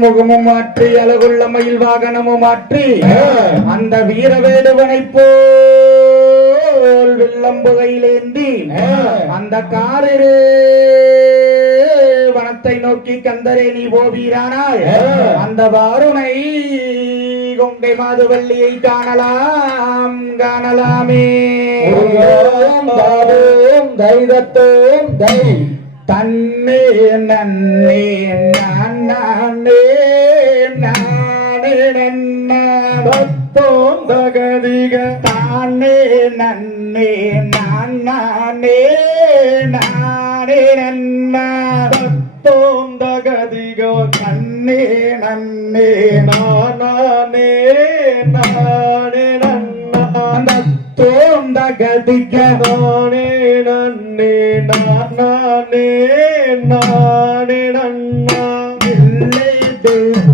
முகமும் மாற்றி அழகுள்ள மயில் வாகனமும் மாற்றி அந்த வீரவேடுவனை போல் வில்லம்புகையிலேந்தி அந்த காரில் வனத்தை நோக்கி கந்தரே நீ போவீரானால் அந்த வாருனை கொங்கை மாதுவல்லியை காணலாம் காணலாமே. தைதத்தோம் தை. தன்னே நன்னே நானே நானே நன்னோந்தகதிக தானே நன்னே நானே நானே நன்னோந்தகதிக தன்னே நன்னே நானே தோந்தகதிக நானே நன்னே நானே நானே நன்னா. இல்லை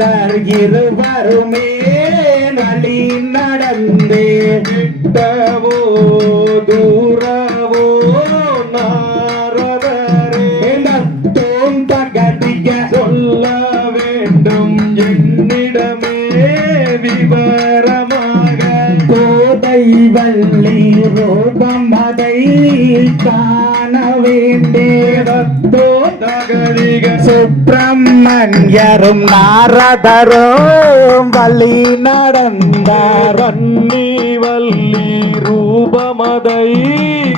வேலர் இருவருமே நலி நடந்தே விட்டவோ தூரவோ நாரதரே. நத்தோம் தகதிக்க சொல்ல வேண்டும் என்னிடமே விவரமாக. கோதை வள்ளி ரூபம் அதை தான் சுப்பிரமணியரும் நாரதரும் வழி நடந்தார். கண்ணி வள்ளி ரூபமதை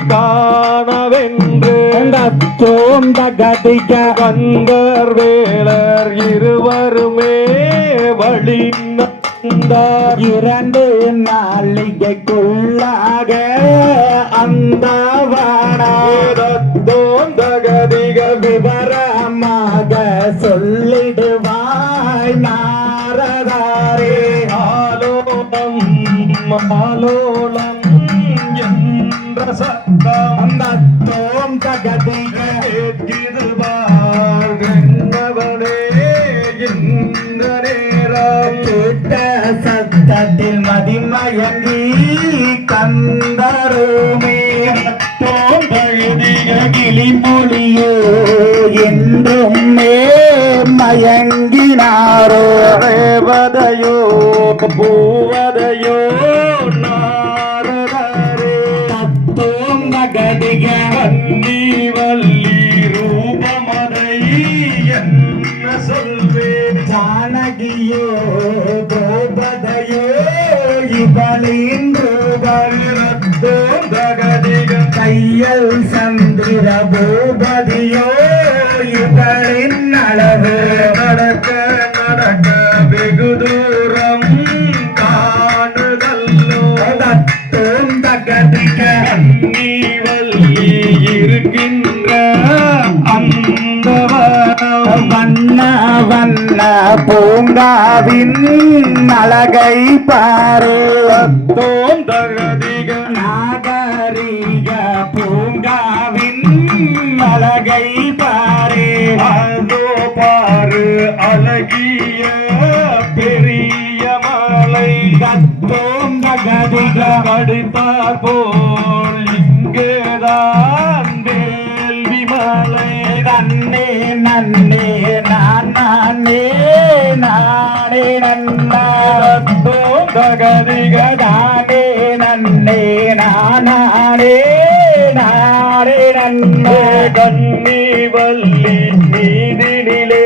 காணவென்று. தோம் தகதிக கந்தர் வேலர் இருவருமே வழி நடந்தார் இரண்டு நாளிகைக்குள்ளாக அந்த தோந்தகதிக விவரமாக சொல்லிடுவாய் நாரதாரே. ஆலோலம் ஆலோலம் என்ற சத்தம். அந்த தோம் தகதிக சத்தத்தில் மதிமயங்கி கந்தருமே தோந்தகதிக கிளி மொழியோ என்றும் மே மயங்கினாரோ. ரேவதையோ பூவதையோ இவளின் அளவு நடக்க நடக்க வெகு தூரம் காணுதல்லோ. தத்துவம் தகதிக கண்ணி வள்ளி இருக்கின்ற அந்த வண்ண வண்ண பூங்காவின் அழகை பாரு. அழகிய பெரிய மலை தத்துவம் தகதிக படித்தார் போல் இங்கேதான் வேள்வி மலை நன்னே நன்னே நான் நானே நானே நன்னா. தோந்தகதிக நானே நன்னே நானே நானே நன்னா. கண்ணி வள்ளி நீதினிலே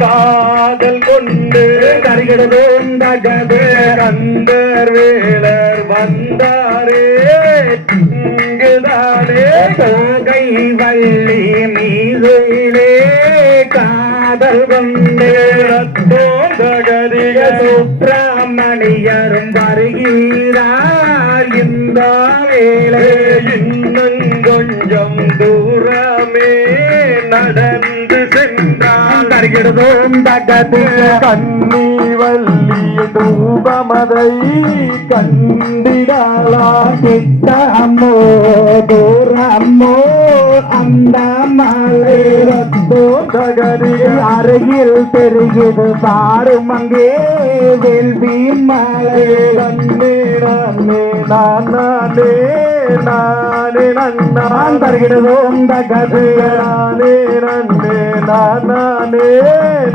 காதல் கொண்டு கரிகடவேந்தகவே கந்தர் வேலர் வந்தாரே. இங்குதானே கோகை வள்ளி மீதிலே காதல் கொண்டே தோந்தகதிக சுப்பிரமணியரும் வருகிறார். இந்த வேலை இன்னும் கொஞ்சம் தூரமே நட சென்றான் தருகிறதோம் தகது கண்ணி வள்ளி தூபமதை கண்டிடலா கிட்ட அம்மோ தூரம்மோ அந்த அருகில் தெரிகிறது பாரும் அங்கே வேள்வி மலை. நன்னே நானே நானே நானே நன்னா நான் தருகிறதோம் தகது நானே நன்னே நானே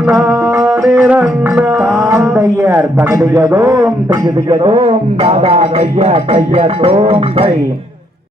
நானே நன்னா தையர் தகதிகதோம் திகதிகதோம் தாதா தைய தைய தோம் தை.